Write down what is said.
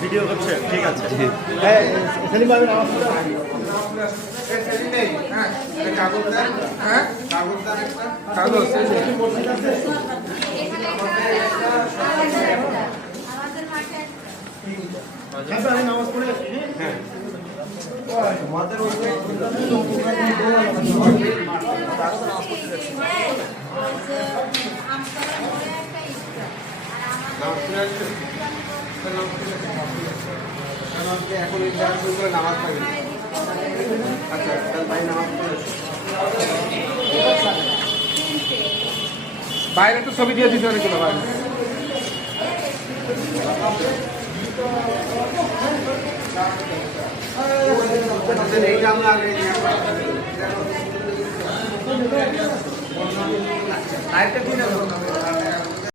Video করছে, ঠিক আছে। সেলিম ভাই নামাজ পড়ে আমি নামাজ পড়ে আসছি। হ্যাঁ এখন নামাজ থাকে। আচ্ছা ভাই নামাজ পড়ে বাইরে তো ছবি দিয়ে দিতে অনেকগুলো বাইরে। আরেকটা দিন